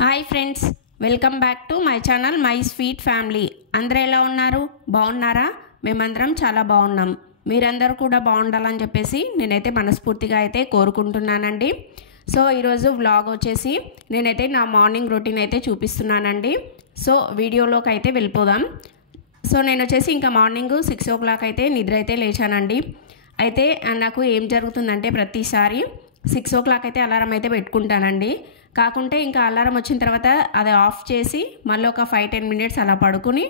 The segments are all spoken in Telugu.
Hi friends, welcome back to my channel my sweet family. అందరూ ఎలా ఉన్నారు? బాగున్నారా? మేమందరం చాలా బాగున్నాం. మీరందరూ కూడా బాగుండాలని చెప్పేసి నేనైతే మనస్ఫూర్తిగా అయితే కోరుకుంటున్నానండి. సో ఈరోజు వ్లాగ్ వచ్చేసి నేనైతే నా మార్నింగ్ రొటీన్ అయితే చూపిస్తున్నానండి. సో వీడియోలోకి అయితే వెళ్ళిపోదాం. సో నేను వచ్చేసి ఇంకా మార్నింగ్ 6 o'clock అయితే నిద్ర అయితే లేచానండి. అయితే నాకు ఏం జరుగుతుందంటే ప్రతిసారి 6 o'clock అయితే అలారం అయితే పెట్టుకుంటానండి. కాకుంటే ఇంకా అలారం వచ్చిన తర్వాత అది ఆఫ్ చేసి మళ్ళీ ఒక 5-10 minutes అలా పడుకుని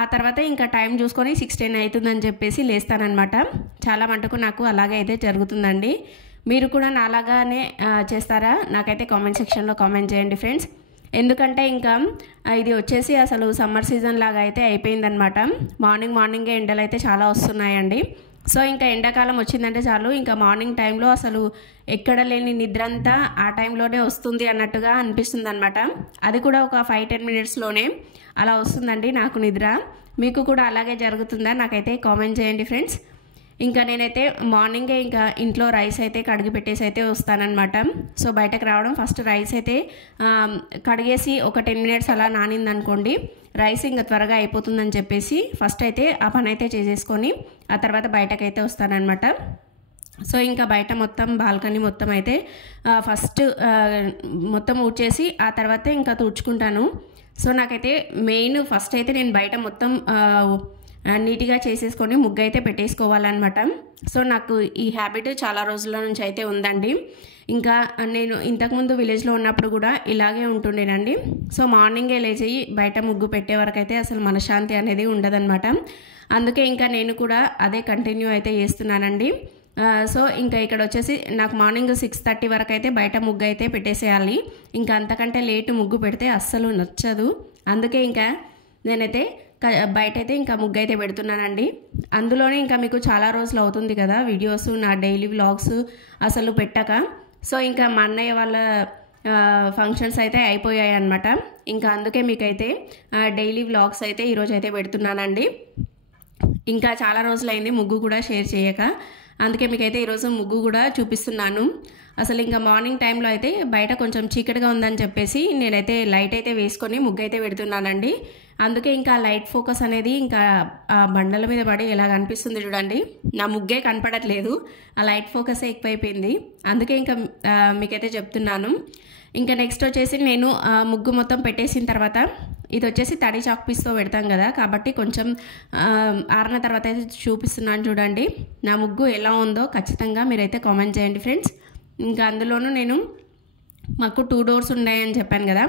ఆ తర్వాత ఇంకా టైం చూసుకొని 6:10 అవుతుందని చెప్పేసి లేస్తానన్నమాట. చాలా మటుకు నాకు అలాగే అయితే జరుగుతుందండి. మీరు కూడా నాలాగానే చేస్తారా? నాకైతే కామెంట్ సెక్షన్లో కామెంట్ చేయండి ఫ్రెండ్స్. ఎందుకంటే ఇంకా ఇది వచ్చేసి అసలు సమ్మర్ సీజన్ లాగా అయితే అయిపోయిందనమాట. మార్నింగే ఎండలు అయితే చాలా వస్తున్నాయండి. సో ఇంకా ఎండాకాలం వచ్చిందంటే చాలు, ఇంకా మార్నింగ్ టైంలో అసలు ఎక్కడ లేని నిద్ర అంతా ఆ టైంలోనే వస్తుంది అన్నట్టుగా అనిపిస్తుంది అనమాట. అది కూడా ఒక 5-10 minutesలోనే అలా వస్తుందండి నాకు నిద్ర. మీకు కూడా అలాగే జరుగుతుందా? నాకైతే కామెంట్ చేయండి ఫ్రెండ్స్. ఇంకా నేనైతే మార్నింగే ఇంకా ఇంట్లో రైస్ అయితే కడిగి పెట్టేసి అయితే వస్తానన్నమాట. సో బయటకు రావడం ఫస్ట్ రైస్ అయితే కడిగేసి ఒక 10 minutes అలా నానిందనుకోండి, రైస్ ఇంకా త్వరగా అయిపోతుందని చెప్పేసి ఫస్ట్ అయితే ఆ పని అయితే చేసేసుకొని ఆ తర్వాత బయటకైతే వస్తానన్నమాట. సో ఇంకా బయట మొత్తం బాల్కనీ మొత్తం అయితే ఫస్ట్ మొత్తం ఊడ్చేసి ఆ తర్వాత ఇంకా తుడుచుకుంటాను. సో నాకైతే మెయిన్ ఫస్ట్ అయితే నేను బయట మొత్తం నీట్గా చేసేసుకొని ముగ్గు అయితే పెట్టేసుకోవాలన్నమాట. సో నాకు ఈ హ్యాబిట్ చాలా రోజుల నుంచి అయితే ఉందండి. ఇంకా నేను ఇంతకుముందు విలేజ్లో ఉన్నప్పుడు కూడా ఇలాగే ఉంటుండేనండి. సో మార్నింగే లేచి బయట ముగ్గు పెట్టే వరకు అయితే అసలు మనశ్శాంతి అనేది ఉండదన్నమాట. అందుకే ఇంకా నేను కూడా అదే కంటిన్యూ అయితే చేస్తున్నానండి. సో ఇంకా ఇక్కడ వచ్చేసి నాకు మార్నింగ్ 6:30 వరకు అయితే బయట ముగ్గు అయితే పెట్టేసేయాలి. ఇంకా అంతకంటే లేటు ముగ్గు పెడితే అస్సలు నచ్చదు. అందుకే ఇంకా నేనైతే బయట అయితే ఇంకా ముగ్గు అయితే పెడుతున్నానండి. అందులోనే ఇంకా మీకు చాలా రోజులు అవుతుంది కదా వీడియోస్, నా డైలీ వ్లాగ్స్ అసలు పెట్టక. సో ఇంకా మా అన్నయ్య వాళ్ళ ఫంక్షన్స్ అయితే అయిపోయాయి అన్నమాట. ఇంకా అందుకే మీకైతే డైలీ వ్లాగ్స్ అయితే ఈరోజు అయితే పెడుతున్నానండి. ఇంకా చాలా రోజులైంది ముగ్గు కూడా షేర్ చేయక, అందుకే మీకైతే ఈరోజు ముగ్గు కూడా చూపిస్తున్నాను. అసలు ఇంకా మార్నింగ్ టైంలో అయితే బయట కొంచెం చీకటిగా ఉందని చెప్పేసి నేనైతే లైట్ అయితే వేసుకొని ముగ్గు అయితే పెడుతున్నానండి. అందుకే ఇంకా లైట్ ఫోకస్ అనేది ఇంకా ఆ బండల మీద పడి ఎలా కనిపిస్తుంది చూడండి, నా ముగ్గే కనపడట్లేదు, ఆ లైట్ ఫోకసే ఎక్కువైపోయింది. అందుకే ఇంకా మీకైతే చెప్తున్నాను. ఇంకా నెక్స్ట్ వచ్చేసి నేను ముగ్గు మొత్తం పెట్టేసిన తర్వాత ఇది వచ్చేసి తడి చాక్ పీస్తో పెడతాం కదా, కాబట్టి కొంచెం ఆరిన తర్వాత అయితే చూపిస్తున్నాను చూడండి. నా ముగ్గు ఎలా ఉందో ఖచ్చితంగా మీరైతే కామెంట్ చేయండి ఫ్రెండ్స్. ఇంకా అందులోనూ నేను మాకు 2 doors ఉన్నాయని చెప్పాను కదా,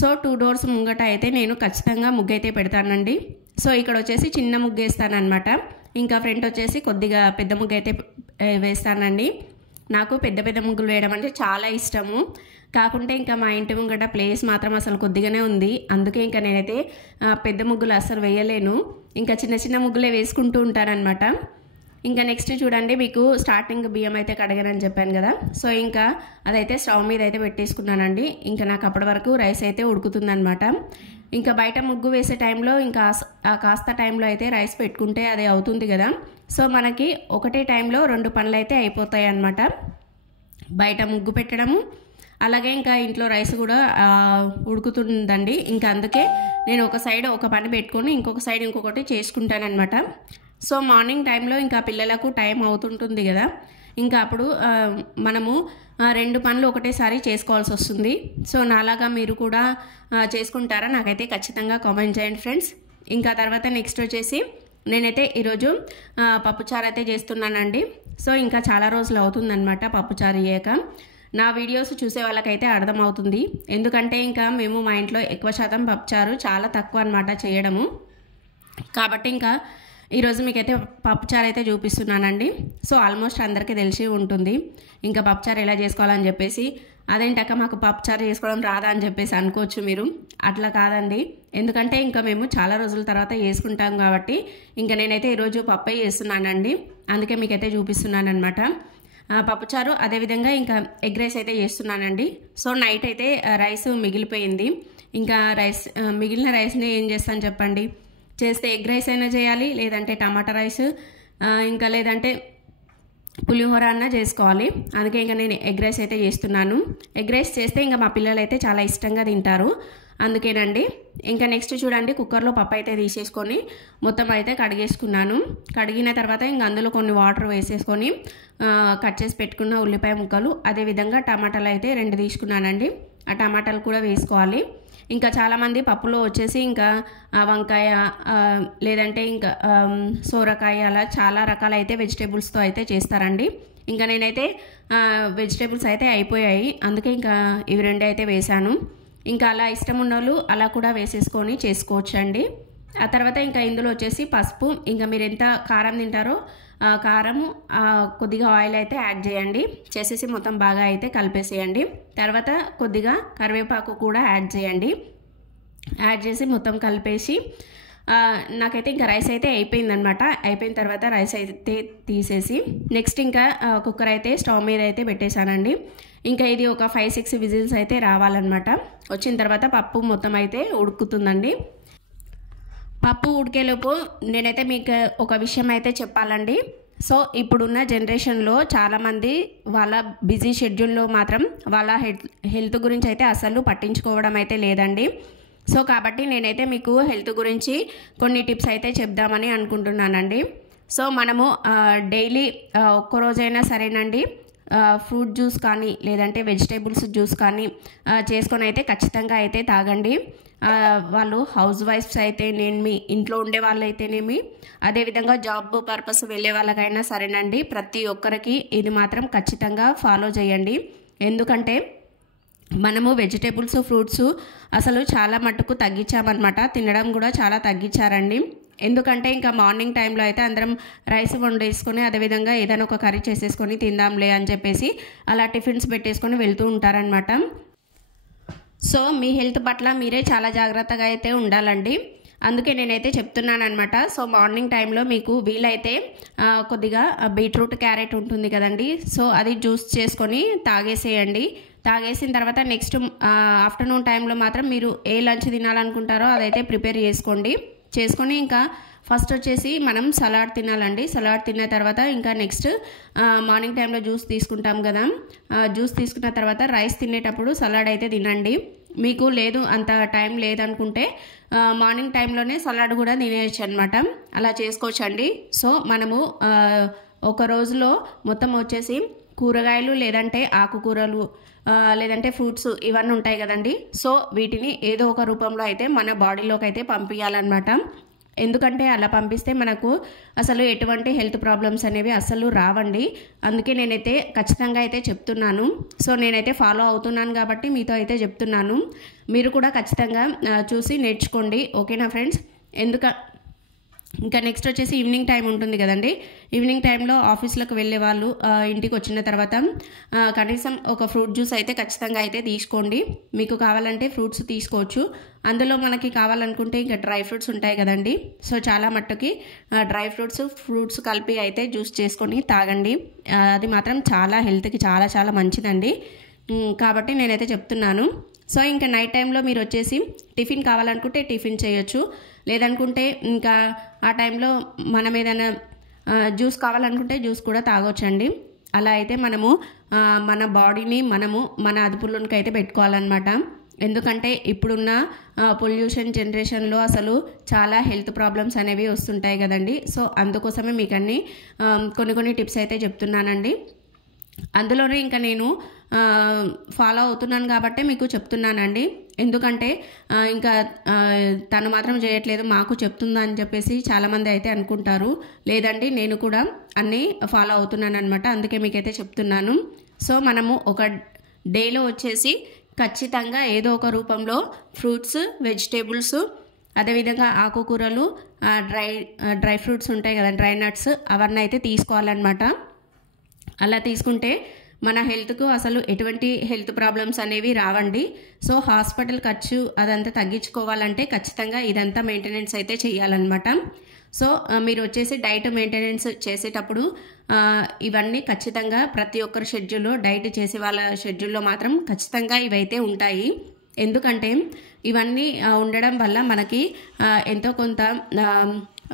సో 2 doors ముంగట అయితే నేను ఖచ్చితంగా ముగ్గు అయితే పెడతానండి. సో ఇక్కడ వచ్చేసి చిన్న ముగ్గు వేస్తానన్నమాట. ఇంకా ఫ్రంట్ వచ్చేసి కొద్దిగా పెద్ద ముగ్గు అయితే వేస్తానండి. నాకు పెద్ద పెద్ద ముగ్గులు వేయడం అంటే చాలా ఇష్టము. కాకుంటే ఇంకా మా ఇంటి ముంగట ప్లేస్ మాత్రం అసలు కొద్దిగానే ఉంది. అందుకే ఇంకా నేనైతే పెద్ద ముగ్గులు అసలు వేయలేను. ఇంకా చిన్న చిన్న ముగ్గులే వేసుకుంటూ ఉంటానన్నమాట. ఇంకా నెక్స్ట్ చూడండి, మీకు స్టార్టింగ్ బియ్యం అయితే కడగనని చెప్పాను కదా, సో ఇంకా అదైతే స్టవ్ మీద అయితే పెట్టేసుకున్నానండి. ఇంకా నాకు అప్పటి వరకు రైస్ అయితే ఉడుకుతుందనమాట. ఇంకా బయట ముగ్గు వేసే టైంలో ఇంకా కాస్త టైంలో అయితే రైస్ పెట్టుకుంటే అదే అవుతుంది కదా. సో మనకి ఒకటే టైంలో 2 పనులు అయితే అయిపోతాయి అన్నమాట. బయట ముగ్గు పెట్టడము, అలాగే ఇంకా ఇంట్లో రైస్ కూడా ఉడుకుతుందండి. ఇంకా అందుకే నేను ఒక సైడ్ ఒక పని పెట్టుకొని ఇంకొక సైడ్ ఇంకొకటి చేసుకుంటానన్నమాట. సో మార్నింగ్ టైంలో ఇంకా పిల్లలకు టైం అవుతుంటుంది కదా, ఇంకా అప్పుడు మనము 2 పనులు ఒకటేసారి చేసుకోవాల్సి వస్తుంది. సో నాలాగా మీరు కూడా చేసుకుంటారా? నాకైతే ఖచ్చితంగా కామెంట్ చేయండి ఫ్రెండ్స్. ఇంకా తర్వాత నెక్స్ట్ వచ్చేసి నేనైతే ఈరోజు పప్పుచారు అయితే చేస్తున్నానండి. సో ఇంకా చాలా రోజులు అవుతుందన్నమాట పప్పుచారు అయ్యాక. నా వీడియోస్ చూసే వాళ్ళకైతే అర్థమవుతుంది, ఎందుకంటే ఇంకా మేము మా ఇంట్లో ఎక్కువ శాతం పప్పుచారు చాలా తక్కువ అన్నమాట చేయడము. కాబట్టి ఇంకా ఈరోజు మీకైతే పప్పుచారు అయితే చూపిస్తున్నానండి. సో ఆల్మోస్ట్ అందరికీ తెలిసి ఉంటుంది ఇంకా పప్పుచారు ఎలా చేసుకోవాలని చెప్పేసి. అదేంటక్క మాకు పప్పుచారు చేసుకోవడం రాదా అని చెప్పేసి అనుకోవచ్చు మీరు. అట్లా కాదండి, ఎందుకంటే ఇంకా మేము చాలా రోజుల తర్వాత చేసుకుంటాం కాబట్టి ఇంకా నేనైతే ఈరోజు పప్పే చేస్తున్నానండి. అందుకే మీకైతే చూపిస్తున్నాను అనమాట పప్పుచారు. అదేవిధంగా ఇంకా ఎగ్ రైస్ అయితే చేస్తున్నానండి. సో నైట్ అయితే రైస్ మిగిలిపోయింది. ఇంకా మిగిలిన రైస్ని ఏం చేస్తాను చెప్పండి, చేస్తే ఎగ్ రైస్ అయినా చేయాలి, లేదంటే టమాటా రైస్, ఇంకా లేదంటే పులిహోర అన్న చేసుకోవాలి. అందుకే ఇంకా నేను ఎగ్ రైస్ అయితే చేస్తున్నాను. ఎగ్ రైస్ చేస్తే ఇంకా మా పిల్లలు అయితే చాలా ఇష్టంగా తింటారు, అందుకేనండి. ఇంకా నెక్స్ట్ చూడండి, కుక్కర్లో పప్పు అయితే తీసేసుకొని మొత్తం అయితే కడిగేసుకున్నాను. కడిగిన తర్వాత ఇంకా అందులో కొన్ని వాటర్ వేసేసుకొని కట్ చేసి పెట్టుకున్న ఉల్లిపాయ ముక్కలు, అదేవిధంగా టమాటాలు అయితే 2 తీసుకున్నానండి. ఆ టమాటాలు కూడా వేసుకోవాలి. ఇంకా చాలామంది పప్పులో వచ్చేసి ఇంకా వంకాయ లేదంటే ఇంకా సోరకాయ అలా చాలా రకాలైతే వెజిటేబుల్స్తో అయితే చేస్తారండి. ఇంకా నేనైతే వెజిటేబుల్స్ అయితే అయిపోయాయి, అందుకే ఇంకా ఇవి 2 అయితే వేశాను. ఇంకా అలా ఇష్టం ఉన్నోళ్ళు అలా కూడా వేసేసుకొని చేసుకోవచ్చు అండి. ఆ తర్వాత ఇంకా ఇందులో వచ్చేసి పసుపు, ఇంకా మీరు ఎంత కారం తింటారో కారము, కొద్దిగా ఆయిల్ అయితే యాడ్ చేయండి. చేసేసి మొత్తం బాగా అయితే కలిపేసేయండి. తర్వాత కొద్దిగా కరివేపాకు కూడా యాడ్ చేయండి. యాడ్ చేసి మొత్తం కలిపేసి నాకైతే ఇంకా రైస్ అయితే అయిపోయిందనమాట. అయిపోయిన తర్వాత రైస్ అయితే తీసేసి నెక్స్ట్ ఇంకా కుక్కర్ అయితే స్టవ్ మీద అయితే పెట్టేశానండి. ఇంకా ఇది ఒక 5-6 విజిల్స్ అయితే రావాలన్నమాట. వచ్చిన తర్వాత పప్పు మొత్తం అయితే ఉడుకుతుందండి. పప్పు ఉడికేలోపు నేనైతే మీకు ఒక విషయం అయితే చెప్పాలండి. సో ఇప్పుడున్న జనరేషన్లో చాలామంది వాళ్ళ బిజీ షెడ్యూల్లో మాత్రం వాళ్ళ హెల్త్ గురించి అయితే అసలు పట్టించుకోవడం అయితే లేదండి. సో కాబట్టి నేనైతే మీకు హెల్త్ గురించి కొన్ని టిప్స్ అయితే చెప్దామని అనుకుంటున్నానండి. సో మనము డైలీ ఒక్కరోజైనా సరేనండి ఫ్రూట్ జ్యూస్ కానీ లేదంటే వెజిటేబుల్స్ జ్యూస్ కానీ చేసుకొని అయితే ఖచ్చితంగా అయితే తాగండి. వాళ్ళు హౌస్ వైఫ్స్ అయితేనేమి, ఇంట్లో ఉండే వాళ్ళు అయితేనేమి, అదేవిధంగా జాబ్ పర్పస్ వెళ్ళే వాళ్ళకైనా సరేనండి, ప్రతి ఒక్కరికి ఇది మాత్రం ఖచ్చితంగా ఫాలో చేయండి. ఎందుకంటే మనము వెజిటేబుల్స్ ఫ్రూట్స్ అసలు చాలా మట్టుకు తగ్గించామన్నమాట. తినడం కూడా చాలా తగ్గించారండి. ఎందుకంటే ఇంకా మార్నింగ్ టైంలో అయితే అందరం రైస్ వండేసుకొని అదేవిధంగా ఏదైనా ఒక కర్రీ చేసేసుకొని తిందాంలే అని చెప్పేసి అలా టిఫిన్స్ పెట్టేసుకొని వెళ్తూ ఉంటారనమాట. సో మీ హెల్త్ పట్ల మీరే చాలా జాగ్రత్తగా అయితే ఉండాలండి. అందుకే నేనైతే చెప్తున్నాను అనమాట. సో మార్నింగ్ టైంలో మీకు వీలైతే కొద్దిగా బీట్రూట్ క్యారెట్ ఉంటుంది కదండి, సో అది జ్యూస్ చేసుకొని తాగేసేయండి. తాగేసిన తర్వాత నెక్స్ట్ ఆఫ్టర్నూన్ టైంలో మాత్రం మీరు ఏ లంచ్ తినాలనుకుంటారో అదైతే ప్రిపేర్ చేసుకొని ఇంకా ఫస్ట్ వచ్చేసి మనం సలాడ్ తినాలండి. సలాడ్ తిన్న తర్వాత ఇంకా నెక్స్ట్ మార్నింగ్ టైంలో జ్యూస్ తీసుకుంటాం కదా, జ్యూస్ తీసుకున్న తర్వాత రైస్ తినేటప్పుడు సలాడ్ అయితే తినండి. మీకు లేదు అంత టైం లేదనుకుంటే మార్నింగ్ టైంలోనే సలాడ్ కూడా తినేయచ్చు అనమాట. అలా చేసుకోవచ్చండి. సో మనము ఒక రోజులో మొత్తం వచ్చేసి కూరగాయలు లేదంటే ఆకుకూరలు లేదంటే ఫ్రూట్స్ ఇవన్నీ ఉంటాయి కదండి, సో వీటిని ఏదో ఒక రూపంలో అయితే మన బాడీలోకి అయితే పంపించాలన్నమాట. ఎందుకంటే అలా పంపిస్తే మనకు అసలు ఎటువంటి హెల్త్ ప్రాబ్లమ్స్ అనేవి అసలు రావండి. అందుకే నేనైతే ఖచ్చితంగా అయితే చెప్తున్నాను. సో నేనైతే ఫాలో అవుతున్నాను కాబట్టి మీతో అయితే చెప్తున్నాను. మీరు కూడా ఖచ్చితంగా చూసి నేర్చుకోండి, ఓకేనా ఫ్రెండ్స్. ఇంకా నెక్స్ట్ వచ్చేసి ఈవినింగ్ టైం ఉంటుంది కదండి. ఈవినింగ్ టైంలో ఆఫీస్లోకి వెళ్ళే వాళ్ళు ఇంటికి వచ్చిన తర్వాత కనీసం ఒక ఫ్రూట్ జ్యూస్ అయితే ఖచ్చితంగా అయితే తీసుకోండి. మీకు కావాలంటే ఫ్రూట్స్ తీసుకోవచ్చు. అందులో మనకి కావాలనుకుంటే ఇంకా డ్రై ఫ్రూట్స్ ఉంటాయి కదండి, సో చాలా మట్టుకి డ్రై ఫ్రూట్స్ కలిపి అయితే జ్యూస్ చేసుకొని తాగండి. అది మాత్రం చాలా హెల్త్కి చాలా చాలా మంచిదండి. కాబట్టి నేనైతే చెప్తున్నాను. సో ఇంకా నైట్ టైంలో మీరు వచ్చేసి టిఫిన్ కావాలనుకుంటే టిఫిన్ చేయొచ్చు, లేదనుకుంటే ఇంకా ఆ టైంలో మనం ఏదైనా జ్యూస్ కావాలనుకుంటే జ్యూస్ కూడా తాగొచ్చండి. అలా అయితే మనము మన బాడీని మనము మన అదుపులోనికి అయితే పెట్టుకోవాలన్నమాట. ఎందుకంటే ఇప్పుడున్న పొల్యూషన్ జనరేషన్లో అసలు చాలా హెల్త్ ప్రాబ్లమ్స్ అనేవి వస్తుంటాయి కదండి. సో అందుకోసమే మీకు అన్ని కొన్ని టిప్స్ అయితే చెప్తున్నానండి. అందులోనే ఇంకా నేను ఫాలో అవుతున్నాను కాబట్టి మీకు చెప్తున్నానండి. ఎందుకంటే ఇంకా తను మాత్రం చేయట్లేదు మాకు చెప్తుందని చెప్పేసి చాలామంది అయితే అనుకుంటారు. లేదండి, నేను కూడా అన్నీ ఫాలో అవుతున్నాను అనమాట. అందుకే మీకైతే చెప్తున్నాను. సో మనము ఒక డేలో వచ్చేసి ఖచ్చితంగా ఏదో ఒక రూపంలో ఫ్రూట్స్, వెజిటేబుల్స్, అదేవిధంగా ఆకుకూరలు, డ్రై ఫ్రూట్స్ ఉంటాయి కదా, డ్రై నట్స్, అవన్నీ అయితే తీసుకోవాలన్నమాట. అలా తీసుకుంటే మన హెల్త్కు అసలు ఎటువంటి హెల్త్ ప్రాబ్లమ్స్ అనేవి రావండి. సో హాస్పిటల్ ఖర్చు అదంతా తగ్గించుకోవాలంటే ఖచ్చితంగా ఇదంతా మెయింటెనెన్స్ అయితే చేయాలన్నమాట. సో మీరు వచ్చేసి డైట్ మెయింటెనెన్స్ చేసేటప్పుడు ఇవన్నీ ఖచ్చితంగా ప్రతి ఒక్కరి షెడ్యూల్లో, డైట్ చేసే వాళ్ళ షెడ్యూల్లో మాత్రం ఖచ్చితంగా ఇవైతే ఉంటాయి. ఎందుకంటే ఇవన్నీ ఉండడం వల్ల మనకి ఎంతో కొంత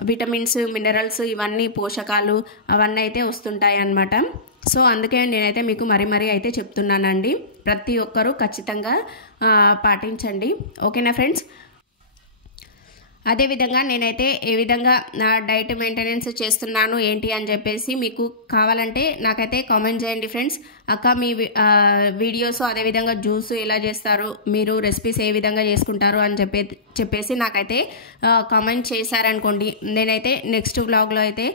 విటమిన్స్, మినరల్స్, ఇవన్నీ పోషకాలు అవన్నీ అయితే వస్తుంటాయి అన్నమాట. సో అందుకే నేనైతే మీకు మరీ అయితే చెప్తున్నానండి. ప్రతి ఒక్కరూ ఖచ్చితంగా పాటించండి. ఓకేనా ఫ్రెండ్స్? అదేవిధంగా నేనైతే ఏ విధంగా నా డైట్ మెయింటెనెన్స్ చేస్తున్నాను ఏంటి అని చెప్పేసి మీకు కావాలంటే నాకైతే కామెంట్ చేయండి ఫ్రెండ్స్. అక్క మీ వీడియోస్ అదేవిధంగా జ్యూస్ ఎలా చేస్తారు, మీరు రెసిపీస్ ఏ విధంగా చేసుకుంటారు అని చెప్పేసి నాకైతే కామెంట్ చేశారనుకోండి, నేనైతే నెక్స్ట్ వ్లాగ్లో అయితే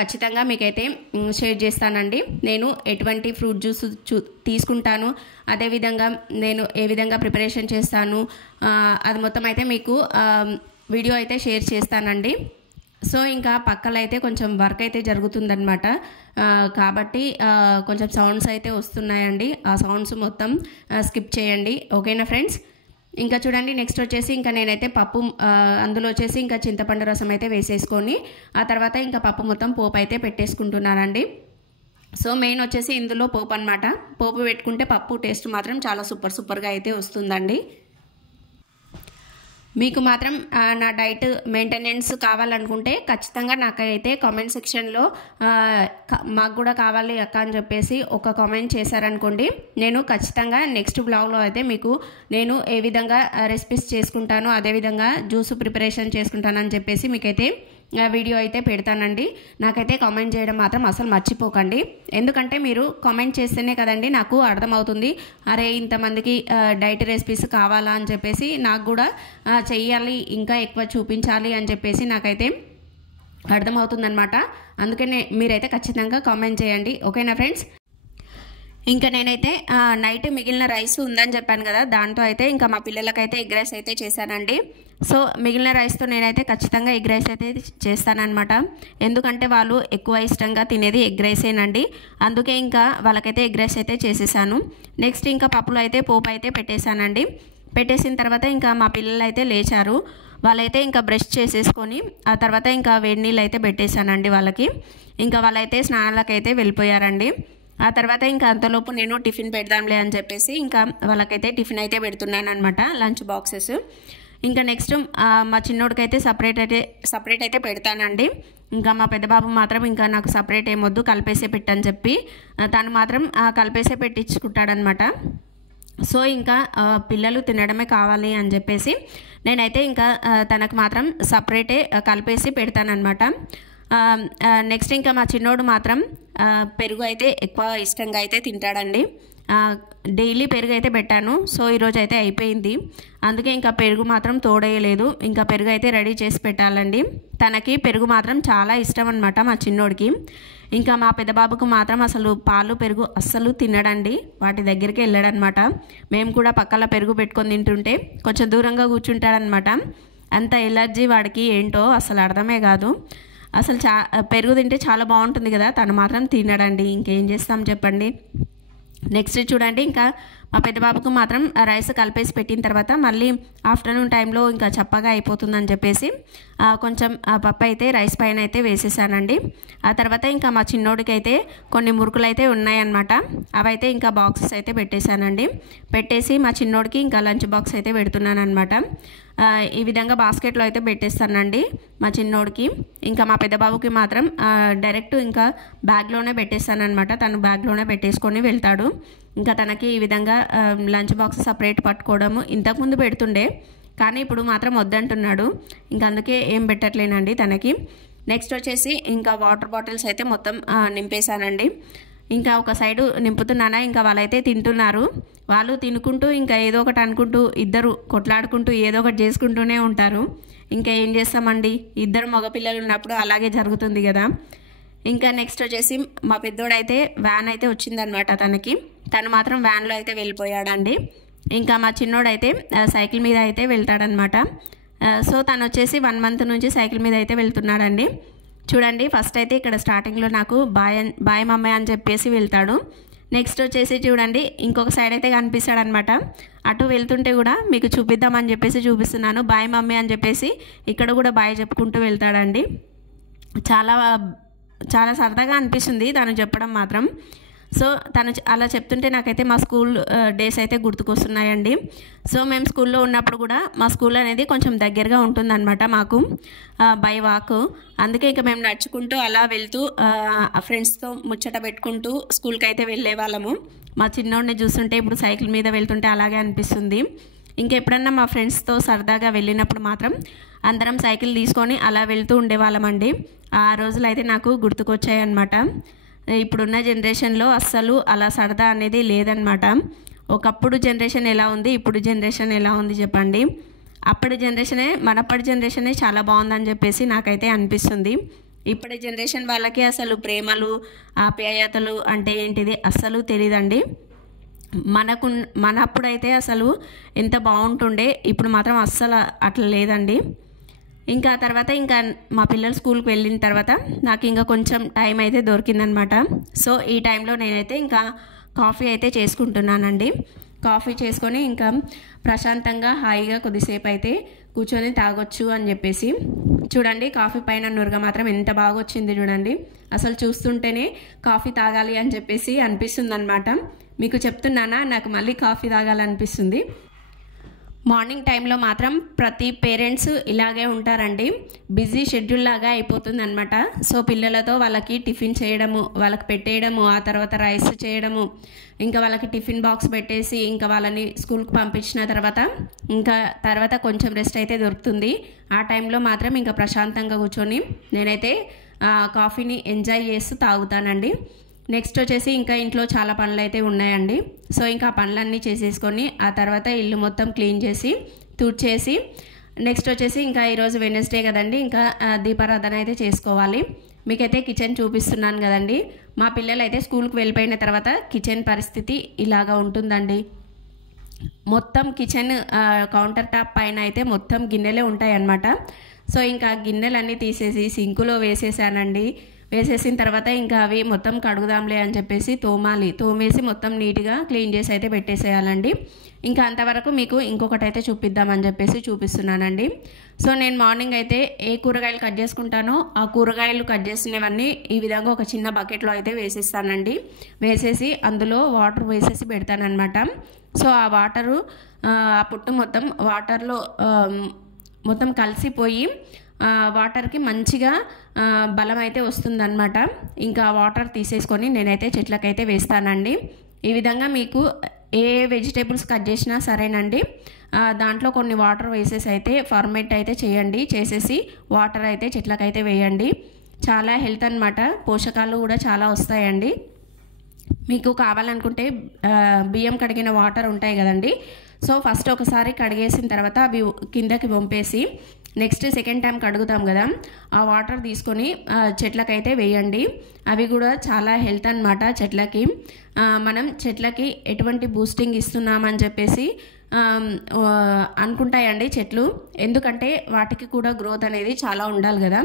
ఖచ్చితంగా మీకైతే షేర్ చేస్తానండి. నేను ఎటువంటి ఫ్రూట్ జ్యూస్ తీసుకుంటాను, అదేవిధంగా నేను ఏ విధంగా ప్రిపరేషన్ చేస్తాను, అది మొత్తం అయితే మీకు వీడియో అయితే షేర్ చేస్తానండి. సో ఇంకా పక్కన అయితే కొంచెం వర్క్ అయితే జరుగుతుందన్నమాట, కాబట్టి కొంచెం సౌండ్స్ అయితే వస్తున్నాయండి. ఆ సౌండ్స్ మొత్తం స్కిప్ చేయండి. ఓకేనా ఫ్రెండ్స్? ఇంకా చూడండి, నెక్స్ట్ వచ్చేసి ఇంకా నేనైతే పప్పు అందులో వచ్చేసి ఇంకా చింతపండు రసం అయితే వేసేసుకొని ఆ తర్వాత ఇంకా పప్పు మొత్తం పోపు అయితే పెట్టేసుకుంటున్నానండి. సో మెయిన్ వచ్చేసి ఇందులో పోపు అనమాట. పోపు పెట్టుకుంటే పప్పు టేస్ట్ మాత్రం చాలా సూపర్గా అయితే వస్తుందండి. మీకు మాత్రం నా డైట్ మెయింటెనెన్స్ కావాలనుకుంటే ఖచ్చితంగా నాకైతే కామెంట్ సెక్షన్లో మాకు కూడా కావాలి అక్క అని చెప్పేసి ఒక కామెంట్ చేశారనుకోండి, నేను ఖచ్చితంగా నెక్స్ట్ బ్లాగ్లో అయితే మీకు నేను ఏ విధంగా రెసిపీస్ చేసుకుంటాను, అదేవిధంగా జ్యూస్ ప్రిపరేషన్ చేసుకుంటానని చెప్పేసి మీకైతే వీడియో అయితే పెడతానండి. నాకైతే కామెంట్ చేయడం మాత్రం అసలు మర్చిపోకండి. ఎందుకంటే మీరు కామెంట్ చేస్తేనే కదండి నాకు అర్థమవుతుంది, అరే ఇంతమందికి డైట్ రెసిపీస్ కావాలా అని చెప్పేసి, నాకు కూడా చెయ్యాలి, ఇంకా ఎక్కువ చూపించాలి అని చెప్పేసి నాకైతే అర్థమవుతుందన్నమాట. అందుకనే మీరైతే ఖచ్చితంగా కామెంట్ చేయండి. ఓకేనా ఫ్రెండ్స్? ఇంకా నేనైతే నైట్ మిగిలిన రైస్ ఉందని చెప్పాను కదా, దాంతో అయితే ఇంకా మా పిల్లలకైతే ఎగ్ రైస్ అయితే చేశానండి. సో మిగిలిన రైస్తో నేనైతే ఖచ్చితంగా ఎగ్ రైస్ అయితే చేస్తానన్నమాట. ఎందుకంటే వాళ్ళు ఎక్కువ ఇష్టంగా తినేది ఎగ్ రైసేనండి. అందుకే ఇంకా వాళ్ళకైతే ఎగ్ రైస్ అయితే చేసేసాను. నెక్స్ట్ ఇంకా పప్పులో అయితే పోపు అయితే పెట్టేశానండి. పెట్టేసిన తర్వాత ఇంకా మా పిల్లలు అయితే లేచారు. వాళ్ళైతే ఇంకా బ్రష్ చేసేసుకొని ఆ తర్వాత ఇంకా వేడి నీళ్ళు అయితే పెట్టేశానండి వాళ్ళకి. ఇంకా వాళ్ళైతే స్నానాలకైతే వెళ్ళిపోయారండి. ఆ తర్వాత ఇంకా అంతలోపు నేను టిఫిన్ పెడదాంలే అని చెప్పేసి ఇంకా వాళ్ళకైతే టిఫిన్ అయితే పెడుతున్నాను అనమాట, లంచ్ బాక్సెస్. ఇంకా నెక్స్ట్ మా చిన్నోడికైతే సపరేట్ అయితే పెడతానండి. ఇంకా మా పెద్ద బాబు మాత్రం ఇంకా నాకు సపరేట్ ఏమొద్దు, కలిపేసే పెట్టని చెప్పి తను మాత్రం కలిపేసే పెట్టించుకుంటాడనమాట. సో ఇంకా పిల్లలు తినడమే కావాలి అని చెప్పేసి నేనైతే ఇంకా తనకు మాత్రం సపరేటే కలిపేసి పెడతానమాట. నెక్స్ట్ ఇంకా మా చిన్నోడు మాత్రం పెరుగు అయితే ఎక్కువ ఇష్టంగా అయితే తింటాడండి. డైలీ పెరుగు అయితే పెట్టాను. సో ఈరోజు అయితే అయిపోయింది, అందుకే ఇంకా పెరుగు మాత్రం తోడేయలేదు. ఇంకా పెరుగు అయితే రెడీ చేసి పెట్టాలండి. తనకి పెరుగు మాత్రం చాలా ఇష్టం అనమాట మా చిన్నోడికి. ఇంకా మా పెద్ద బాబుకు మాత్రం అసలు పాలు పెరుగు అస్సలు తినడండి, వాటి దగ్గరికి వెళ్ళాడనమాట. మేము కూడా పక్కన పెరుగు పెట్టుకొని తింటుంటే కొంచెం దూరంగా కూర్చుంటాడనమాట. అంత ఎలర్జీ వాడికి ఏంటో అసలు అర్థమే కాదు. అసలు పెరుగు తింటే చాలా బాగుంటుంది కదా, తను మాత్రం తినడండి. ఇంకేం చేస్తాం చెప్పండి. నెక్స్ట్ చూడండి, ఇంకా మా పెద్ద బాబుకు మాత్రం రైస్ కలిపేసి పెట్టిన తర్వాత మళ్ళీ ఆఫ్టర్నూన్ టైంలో ఇంకా చప్పగా అయిపోతుందని చెప్పేసి కొంచెం పప్పు అయితే రైస్ పైన అయితే వేసేసానండి. ఆ తర్వాత ఇంకా మా చిన్నోడికి అయితే కొన్ని మురుకులు అయితే ఉన్నాయన్నమాట, అవైతే ఇంకా బాక్సెస్ అయితే పెట్టేశానండి. పెట్టేసి మా చిన్నోడికి ఇంకా లంచ్ బాక్స్ అయితే పెడుతున్నాను అనమాట. ఈ విధంగా బాస్కెట్లో అయితే పెట్టేస్తానండి మా చిన్నోడికి. ఇంకా మా పెద్ద బాబుకి మాత్రం డైరెక్ట్ ఇంకా బ్యాగ్లోనే పెట్టేస్తానమాట. తను బ్యాగ్లోనే పెట్టేసుకొని వెళ్తాడు. ఇంకా తనకి ఈ విధంగా లంచ్ బాక్స్ సపరేట్ పట్టుకోవడము ఇంతకుముందు పెడుతుండే, కానీ ఇప్పుడు మాత్రం వద్దంటున్నాడు. ఇంకా అందుకే ఏం పెట్టట్లేనండి తనకి. నెక్స్ట్ వచ్చేసి ఇంకా వాటర్ బాటిల్స్ అయితే మొత్తం నింపేశానండి. ఇంకా ఒక సైడు నింపుతున్నానా, ఇంకా వాళ్ళైతే తింటున్నారు. వాళ్ళు తినుకుంటూ ఇంకా ఏదో ఒకటి అనుకుంటూ ఇద్దరు కొట్లాడుకుంటూ ఏదో ఒకటి చేసుకుంటూనే ఉంటారు. ఇంకా ఏం చేస్తామండి, ఇద్దరు మగపిల్లలు ఉన్నప్పుడు అలాగే జరుగుతుంది కదా. ఇంకా నెక్స్ట్ వచ్చేసి మా పెద్దోడైతే వ్యాన్ అయితే వచ్చిందనమాట తనకి. తను మాత్రం వ్యాన్లో అయితే వెళ్ళిపోయాడండి. ఇంకా మా చిన్నోడైతే సైకిల్ మీద అయితే వెళ్తాడనమాట. సో తను వచ్చేసి 1 month నుంచి సైకిల్ మీద అయితే వెళ్తున్నాడండి. చూడండి, ఫస్ట్ అయితే ఇక్కడ స్టార్టింగ్లో నాకు బాయ్ మమ్మీ అని చెప్పేసి వెళ్తాడు. నెక్స్ట్ వచ్చేసి చూడండి ఇంకొక సైడ్ అయితే కనిపిస్తాడనమాట. అటు వెళ్తుంటే కూడా మీకు చూపిద్దామని చెప్పేసి చూపిస్తున్నాను. బాయ్ మమ్మీ అని చెప్పేసి ఇక్కడ కూడా బాయ్ చెప్పుకుంటూ వెళ్తాడండి. చాలా చాలా సరదాగా అనిపిస్తుంది తను చెప్పడం మాత్రం. సో తను అలా చెప్తుంటే నాకైతే మా స్కూల్ డేస్ అయితే గుర్తుకొస్తున్నాయండి. సో మేము స్కూల్లో ఉన్నప్పుడు కూడా మా స్కూల్ అనేది కొంచెం దగ్గరగా ఉంటుందన్నమాట మాకు, బై వాక్. అందుకే ఇక మేము నడుచుకుంటూ అలా వెళ్తూ ఫ్రెండ్స్తో ముచ్చట పెట్టుకుంటూ స్కూల్కి అయితే వెళ్ళే వాళ్ళము. మా చిన్నోడిని చూస్తుంటే ఇప్పుడు సైకిల్ మీద వెళ్తుంటే అలాగే అనిపిస్తుంది. ఇంకెప్పుడన్నా మా ఫ్రెండ్స్తో సరదాగా వెళ్ళినప్పుడు మాత్రం అందరం సైకిల్ తీసుకొని అలా వెళ్తూ ఉండేవాళ్ళమండి. ఆ రోజులు అయితే నాకు గుర్తుకొచ్చాయి అన్నమాట. ఇప్పుడున్న జనరేషన్లో అస్సలు అలా సరదా అనేది లేదనమాట. ఒకప్పుడు జనరేషన్ ఎలా ఉంది, ఇప్పుడు జనరేషన్ ఎలా ఉంది చెప్పండి. అప్పటి జనరేషనే మనప్పటి జనరేషనే చాలా బాగుందని చెప్పేసి నాకైతే అనిపిస్తుంది. ఇప్పటి జనరేషన్ వాళ్ళకి అసలు ప్రేమలు ఆప్యాయతలు అంటే ఏంటిది అస్సలు తెలియదండి. మనప్పుడైతే అసలు ఎంత బాగుంటుండే, ఇప్పుడు మాత్రం అస్సలు అట్లా లేదండి. ఇంకా తర్వాత ఇంకా మా పిల్లలు స్కూల్కి వెళ్ళిన తర్వాత నాకు ఇంకా కొంచెం టైం అయితే దొరికిందనమాట. సో ఈ టైంలో నేనైతే ఇంకా కాఫీ అయితే చేసుకుంటున్నానండి. కాఫీ చేసుకొని ఇంకా ప్రశాంతంగా హాయిగా కొద్దిసేపు అయితే కూర్చొని తాగొచ్చు అని చెప్పేసి. చూడండి కాఫీ పైన నురగ మాత్రం ఎంత బాగా వచ్చింది చూడండి. అసలు చూస్తుంటేనే కాఫీ తాగాలి అని చెప్పేసి అనిపిస్తుంది అనమాట. మీకు చెప్తున్నానా, నాకు మళ్ళీ కాఫీ తాగాలనిపిస్తుంది. మార్నింగ్ టైంలో మాత్రం ప్రతి పేరెంట్స్ ఇలాగే ఉంటారండి. బిజీ షెడ్యూల్ లాగా అయిపోతుంది అనమాట. సో పిల్లలతో వాళ్ళకి టిఫిన్ చేయడము, వాళ్ళకి పెట్టేయడము, ఆ తర్వాత రైస్ చేయడము, ఇంకా వాళ్ళకి టిఫిన్ బాక్స్ పెట్టేసి ఇంకా వాళ్ళని స్కూల్కి పంపించిన తర్వాత కొంచెం రెస్ట్ అయితే దొరుకుతుంది. ఆ టైంలో మాత్రం ఇంకా ప్రశాంతంగా కూర్చొని నేనైతే కాఫీని ఎంజాయ్ చేస్తూ తాగుతానండి. నెక్స్ట్ వచ్చేసి ఇంకా ఇంట్లో చాలా పనులు అయితే ఉన్నాయండి. సో ఇంకా ఆ పనులన్నీ చేసేసుకొని ఆ తర్వాత ఇల్లు మొత్తం క్లీన్ చేసి తుడిచేసి నెక్స్ట్ వచ్చేసి ఇంకా ఈరోజు వెడ్నెస్డే కదండి, ఇంకా దీపారాధన అయితే చేసుకోవాలి. మీకైతే కిచెన్ చూపిస్తున్నాను కదండి. మా పిల్లలు అయితే స్కూల్కి వెళ్ళిపోయిన తర్వాత కిచెన్ పరిస్థితి ఇలాగా ఉంటుందండి. మొత్తం కిచెన్ కౌంటర్ టాప్ పైన అయితే మొత్తం గిన్నెలే ఉంటాయి అన్నమాట. సో ఇంకా గిన్నెలన్నీ తీసేసి సింకులో వేసేసానండి. వేసేసిన తర్వాత ఇంకా అవి మొత్తం కడుగుదాంలే అని చెప్పేసి తోమేసి మొత్తం నీట్గా క్లీన్ చేసి అయితే పెట్టేసేయాలండి. ఇంకా అంతవరకు మీకు ఇంకొకటి అయితే చూపిద్దామని చెప్పేసి చూపిస్తున్నానండి. సో నేను మార్నింగ్ అయితే ఏ కూరగాయలు కట్ చేసుకుంటానో ఆ కూరగాయలు కట్ చేసినవన్నీ ఈ విధంగా ఒక చిన్న బకెట్లో అయితే వేసేస్తానండి. వేసేసి అందులో వాటర్ వేసేసి పెడతానమాట. సో ఆ వాటరు ఆ పుట్టు మొత్తం వాటర్లో మొత్తం కలిసిపోయి వాటర్కి మంచిగా బలం అయితే వస్తుందన్నమాట. ఇంకా వాటర్ తీసేసుకొని నేనైతే చెట్లకైతే వేస్తానండి. ఈ విధంగా మీకు ఏ వెజిటేబుల్స్ కట్ చేసినా సరేనండి, దాంట్లో కొన్ని వాటర్ వేసేసి అయితే ఫర్మేట్ అయితే చేయండి. చేసేసి వాటర్ అయితే చెట్లకైతే వేయండి. చాలా హెల్త్ అన్నమాట. పోషకాలు కూడా చాలా వస్తాయండి. మీకు కావాలనుకుంటే బియ్యం కడిగిన వాటర్ ఉంటాయి కదండి. సో ఫస్ట్ ఒకసారి కడిగేసిన తర్వాత అవి కిందకి పంపేసి నెక్స్ట్ సెకండ్ టైం కడుగుతాం కదా, ఆ వాటర్ తీసుకొని చెట్లకైతే వేయండి. అవి కూడా చాలా హెల్త్ అన్నమాట చెట్లకి. మనం చెట్లకి ఎటువంటి బూస్టింగ్ ఇస్తున్నామని చెప్పేసి అనుకుంటాయండి చెట్లు. ఎందుకంటే వాటికి కూడా గ్రోత్ అనేది చాలా ఉండాలి కదా.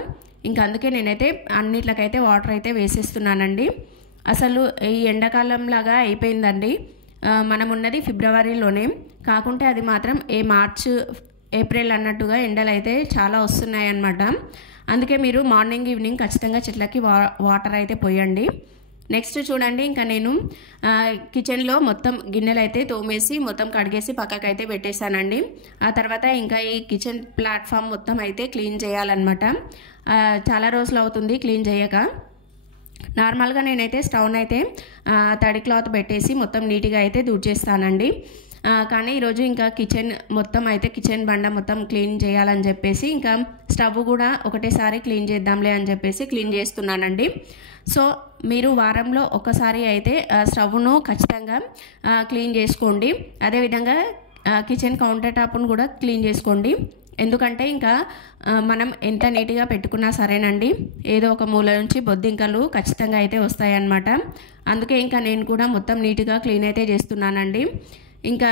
ఇంకా అందుకే నేనైతే అన్నిట్లకైతే వాటర్ అయితే వేసేస్తున్నానండి. అసలు ఈ ఎండాకాలం లాగా అయిపోయిందండి. మనం ఉన్నది ఫిబ్రవరిలోనే, కాకుంటే అది మాత్రం మార్చ్ ఏప్రిల్ అన్నట్టుగా ఎండలు అయితే చాలా వస్తున్నాయి అన్నమాట. అందుకే మీరు మార్నింగ్ ఈవినింగ్ ఖచ్చితంగా చెట్లకి వాటర్ అయితే పోయండి. నెక్స్ట్ చూడండి, ఇంకా నేను కిచెన్లో మొత్తం గిన్నెలు అయితే తోమేసి మొత్తం కడిగేసి పక్కకైతే పెట్టేశానండి. ఆ తర్వాత ఇంకా ఈ కిచెన్ ప్లాట్ఫామ్ మొత్తం అయితే క్లీన్ చేయాలన్నమాట. చాలా రోజులు అవుతుంది క్లీన్ చేయక. నార్మల్గా నేనైతే స్టవ్ని అయితే తడి క్లాత్ పెట్టేసి మొత్తం నీట్గా అయితే తుడిచేస్తానండి. కానీ ఈరోజు ఇంకా కిచెన్ బండ మొత్తం క్లీన్ చేయాలని చెప్పేసి ఇంకా స్టవ్ కూడా ఒకటేసారి క్లీన్ చేద్దాంలే అని చెప్పేసి క్లీన్ చేస్తున్నానండి. సో మీరు వారంలో ఒకసారి అయితే స్టవ్ను ఖచ్చితంగా క్లీన్ చేసుకోండి. అదేవిధంగా కిచెన్ కౌంటర్ టాప్ను కూడా క్లీన్ చేసుకోండి. ఎందుకంటే ఇంకా మనం ఎంత నీట్గా పెట్టుకున్నా సరేనండి, ఏదో ఒక మూల నుంచి బొద్దింకలు ఖచ్చితంగా అయితే వస్తాయన్నమాట. అందుకే ఇంకా నేను కూడా మొత్తం నీట్గా క్లీన్ అయితే చేస్తున్నానండి. ఇంకా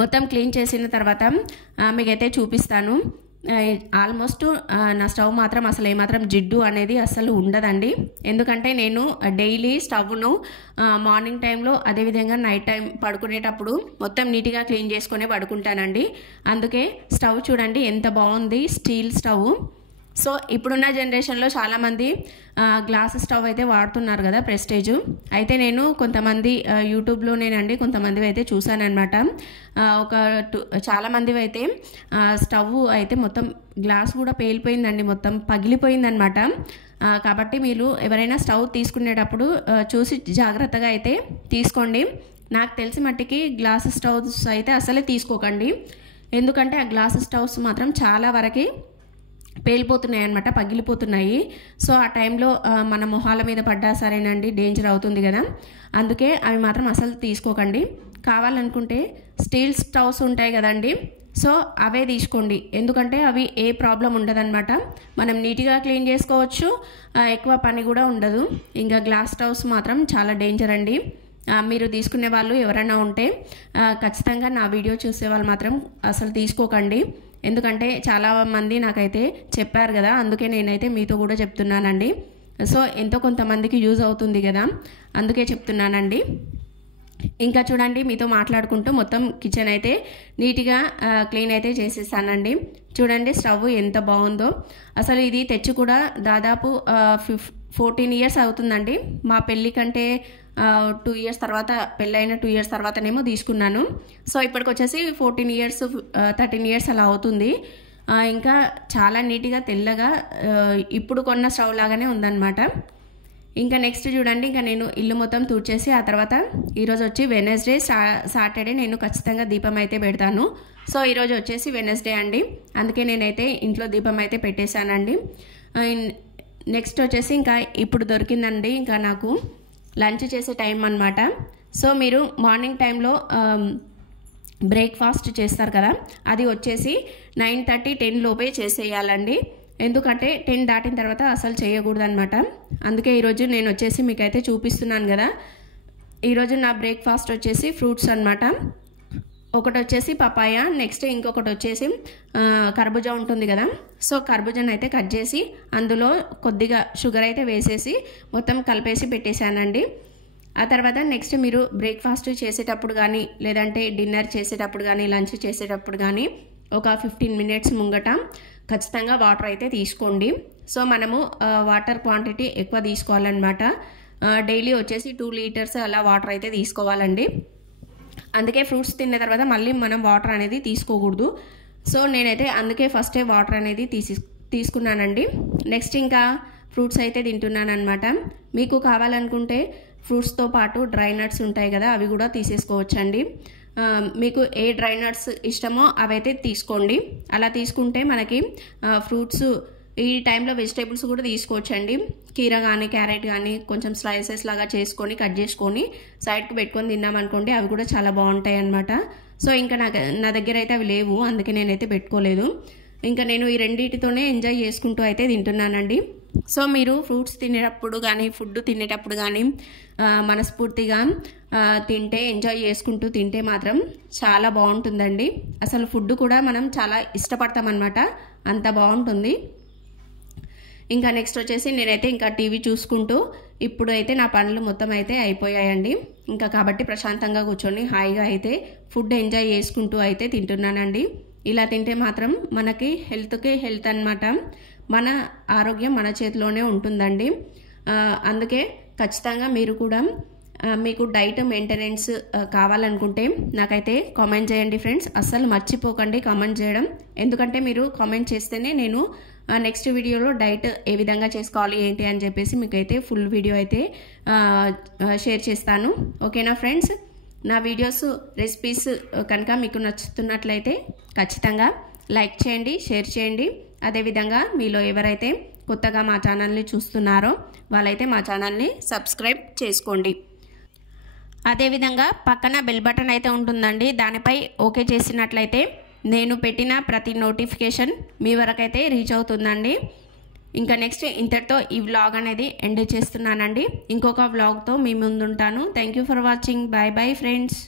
మొత్తం క్లీన్ చేసిన తర్వాత మీకైతే చూపిస్తాను. ఆల్మోస్ట్ నా స్టవ్ మాత్రం అసలు ఏమాత్రం జిడ్డు అనేది అసలు ఉండదండి. ఎందుకంటే నేను డైలీ స్టవ్ను మార్నింగ్ టైంలో అదేవిధంగా నైట్ టైం పడుకునేటప్పుడు మొత్తం నీట్గా క్లీన్ చేసుకొని పడుకుంటానండి. అందుకే స్టవ్ చూడండి ఎంత బాగుంది, స్టీల్ స్టవ్. సో ఇప్పుడున్న జనరేషన్లో చాలామంది గ్లాస్ స్టవ్ అయితే వాడుతున్నారు కదా, ప్రెస్టేజ్. అయితే నేను కొంతమంది యూట్యూబ్లోనేనండి కొంతమందివి అయితే చూశానమాట. చాలామందివి అయితే స్టవ్ అయితే మొత్తం గ్లాస్ కూడా పేలిపోయిందండి, మొత్తం పగిలిపోయిందనమాట. కాబట్టి మీరు ఎవరైనా స్టవ్ తీసుకునేటప్పుడు చూసి జాగ్రత్తగా అయితే తీసుకోండి. నాకు తెలిసి మట్టికి గ్లాస్ స్టవ్స్ అయితే అసలే తీసుకోకండి, ఎందుకంటే ఆ గ్లాస్ స్టవ్స్ మాత్రం చాలా వరకు పేలిపోతున్నాయి అనమాట, పగిలిపోతున్నాయి. సో ఆ టైంలో మన మొహాల మీద పడ్డా సరేనండి డేంజర్ అవుతుంది కదా, అందుకే అవి మాత్రం అసలు తీసుకోకండి. కావాలనుకుంటే స్టీల్ స్టవ్స్ ఉంటాయి కదండి, సో అవే తీసుకోండి, ఎందుకంటే అవి ఏ ప్రాబ్లం ఉండదన్నమాట. మనం నీట్గా క్లీన్ చేసుకోవచ్చు, ఎక్కువ పని కూడా ఉండదు. ఇంకా గ్లాస్ స్టవ్స్ మాత్రం చాలా డేంజర్ అండి. మీరు తీసుకునే వాళ్ళు ఎవరైనా ఉంటే ఖచ్చితంగా నా వీడియో చూసే వాళ్ళు మాత్రం అసలు తీసుకోకండి, ఎందుకంటే చాలామంది నాకైతే చెప్పారు కదా, అందుకే నేనైతే మీతో కూడా చెప్తున్నానండి. సో ఎంతో కొంతమందికి యూజ్ అవుతుంది కదా, అందుకే చెప్తున్నానండి. ఇంకా చూడండి, మీతో మాట్లాడుకుంటూ మొత్తం కిచెన్ అయితే నీట్గా క్లీన్ అయితే చేసేసానండి. చూడండి స్టవ్ ఎంత బాగుందో. అసలు ఇది తెచ్చి కూడా దాదాపు 14 years అవుతుందండి. మా పెళ్ళి కంటే 2 years తర్వాత, పెళ్ళైన 2 years తర్వాతనేమో తీసుకున్నాను. సో ఇప్పటికి వచ్చేసి 14 years 13 years అలా అవుతుంది. ఇంకా చాలా నీట్గా తెల్లగా ఇప్పుడు కొన్న స్టవ్ లాగానే ఉందన్నమాట. ఇంకా నెక్స్ట్ చూడండి, ఇంకా నేను ఇల్లు మొత్తం తుడిచేసి ఆ తర్వాత ఈరోజు వచ్చి వెనస్డే, సాటర్డే నేను ఖచ్చితంగా దీపం అయితే పెడతాను. సో ఈరోజు వచ్చేసి వెనస్డే అండి, అందుకే నేనైతే ఇంట్లో దీపం అయితే పెట్టేశానండి. నెక్స్ట్ వచ్చేసి ఇంకా ఇప్పుడు దొరికిందండి ఇంకా నాకు లంచ్ చేసే టైం అనమాట. సో మీరు మార్నింగ్ టైంలో బ్రేక్ఫాస్ట్ చేస్తారు కదా, అది వచ్చేసి 9:30 10 లోపే చేసేయాలండి, ఎందుకంటే 10 దాటిన తర్వాత అసలు చేయకూడదు అనమాట. అందుకే ఈరోజు నేను వచ్చేసి మీకైతే చూపిస్తున్నాను కదా. ఈరోజు నా బ్రేక్ఫాస్ట్ వచ్చేసి ఫ్రూట్స్ అనమాట. ఒకటి వచ్చేసి పపాయ, నెక్స్ట్ ఇంకొకటి వచ్చేసి కర్బూజా ఉంటుంది కదా, సో కర్బూజాని అయితే కట్ చేసి అందులో కొద్దిగా షుగర్ అయితే వేసేసి మొత్తం కలిపేసి పెట్టేశానండి. ఆ తర్వాత నెక్స్ట్ మీరు బ్రేక్ఫాస్ట్ చేసేటప్పుడు కానీ, లేదంటే డిన్నర్ చేసేటప్పుడు కానీ, లంచ్ చేసేటప్పుడు కానీ ఒక 15 minutes ముంగట ఖచ్చితంగా వాటర్ అయితే తీసుకోండి. సో మనము వాటర్ క్వాంటిటీ ఎక్కువ తీసుకోవాలన్నమాట. డైలీ వచ్చేసి 2 liters అలా వాటర్ అయితే తీసుకోవాలండి. అందుకే ఫ్రూట్స్ తిన్న తర్వాత మళ్ళీ మనం వాటర్ అనేది తీసుకోకూడదు. సో నేనైతే అందుకే ఫస్టే వాటర్ అనేది తీసుకున్నానండి. నెక్స్ట్ ఇంకా ఫ్రూట్స్ అయితే తింటున్నాను అనమాట. మీకు కావాలనుకుంటే ఫ్రూట్స్తో పాటు డ్రై నట్స్ ఉంటాయి కదా, అవి కూడా తీసేసుకోవచ్చండి. మీకు ఏ డ్రై నట్స్ ఇష్టమో అవైతే తీసుకోండి. అలా తీసుకుంటే మనకి ఫ్రూట్స్ ఈ టైంలో వెజిటేబుల్స్ కూడా తీసుకోవచ్చండి. కీర కానీ, క్యారెట్ కానీ కొంచెం స్లైసెస్ లాగా చేసుకొని కట్ చేసుకొని సైడ్కి పెట్టుకొని తిన్నామనుకోండి, అవి కూడా చాలా బాగుంటాయి అన్నమాట. సో ఇంకా నా దగ్గర అయితే అవి లేవు, అందుకే నేనైతే పెట్టుకోలేదు. ఇంకా నేను ఈ రెండింటితోనే ఎంజాయ్ చేసుకుంటూ అయితే తింటున్నానండి. సో మీరు ఫ్రూట్స్ తినేటప్పుడు కానీ, ఫుడ్ తినేటప్పుడు కానీ మనస్ఫూర్తిగా తింటే, ఎంజాయ్ చేసుకుంటూ తింటే మాత్రం చాలా బాగుంటుందండి. అసలు ఫుడ్ కూడా మనం చాలా ఇష్టపడతాం అన్నమాట, అంత బాగుంటుంది. ఇంకా నెక్స్ట్ వచ్చేసి నేనైతే ఇంకా టీవీ చూసుకుంటూ ఇప్పుడు అయితే నా పనులు మొత్తం అయితే అయిపోయాయండి. ఇంకా కాబట్టి ప్రశాంతంగా కూర్చొని హాయిగా అయితే ఫుడ్ ఎంజాయ్ చేసుకుంటూ అయితే తింటున్నానండి. ఇలా తింటే మాత్రం మనకి హెల్త్కి హెల్త్ అన్నమాట. మన ఆరోగ్యం మన చేతిలోనే ఉంటుందండి. అందుకే ఖచ్చితంగా మీరు కూడా మీకు డైట్ మెయింటెనెన్స్ కావాలనుకుంటే నాకైతే కామెంట్ చేయండి ఫ్రెండ్స్. అస్సలు మర్చిపోకండి కామెంట్ చేయడం, ఎందుకంటే మీరు కామెంట్ చేస్తేనే నేను నెక్స్ట్ వీడియోలో డైట్ ఏ విధంగా చేసుకోవాలి ఏంటి అని చెప్పేసి మీకైతే ఫుల్ వీడియో అయితే షేర్ చేస్తాను. ఓకేనా ఫ్రెండ్స్? నా వీడియోస్ రెసిపీస్ కనుక మీకు నచ్చుతున్నట్లయితే ఖచ్చితంగా లైక్ చేయండి, షేర్ చేయండి. అదేవిధంగా మీలో ఎవరైతే కొత్తగా మా ఛానల్ని చూస్తున్నారో వాళ్ళైతే మా ఛానల్ని సబ్స్క్రైబ్ చేసుకోండి. అదేవిధంగా పక్కన బెల్ బటన్ అయితే ఉంటుందండి, దానిపై ఓకే చేసినట్లయితే నేను పెట్టిన ప్రతి నోటిఫికేషన్ మీ వరకైతే రీచ్ అవుతుందండి. ఇంకా నెక్స్ట్ ఇంతటితో ఈ వ్లాగ్ అనేది ఎండ్ చేస్తున్నానండి. ఇంకొక వ్లాగ్తో మీ ముందుంటాను. Thank you for watching. Bye bye friends.